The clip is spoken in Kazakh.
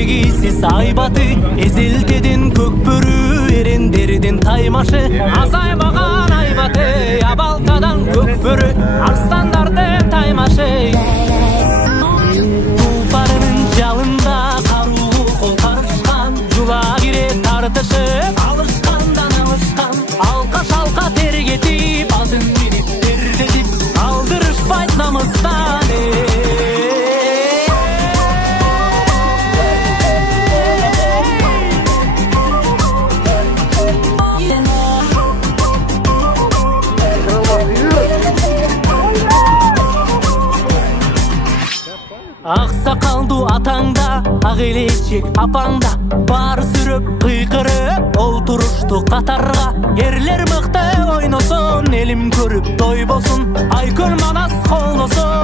Егейсіз айбаты, Эзелтеден көкбөрі, Ерендерден таймашы. Азаймаған айбаты, Абалтадан көкбөрі, Арстандардың таймашы. Тұлпарының жалында қарулы қол қарышқан, Жула кире тартышып, алышқандан алышқан. Алқа-шалқа тергетіп, алтын беріп тердетіп, алдырышпайт намыстан. Ақсақалды атаңда, ағелечек апаңда, бар сүріп, қиқырып, ол тұрышты қатарға. Ерлер мықты ойносын, елім көріп той болсын, Айкөл Манас қолносын.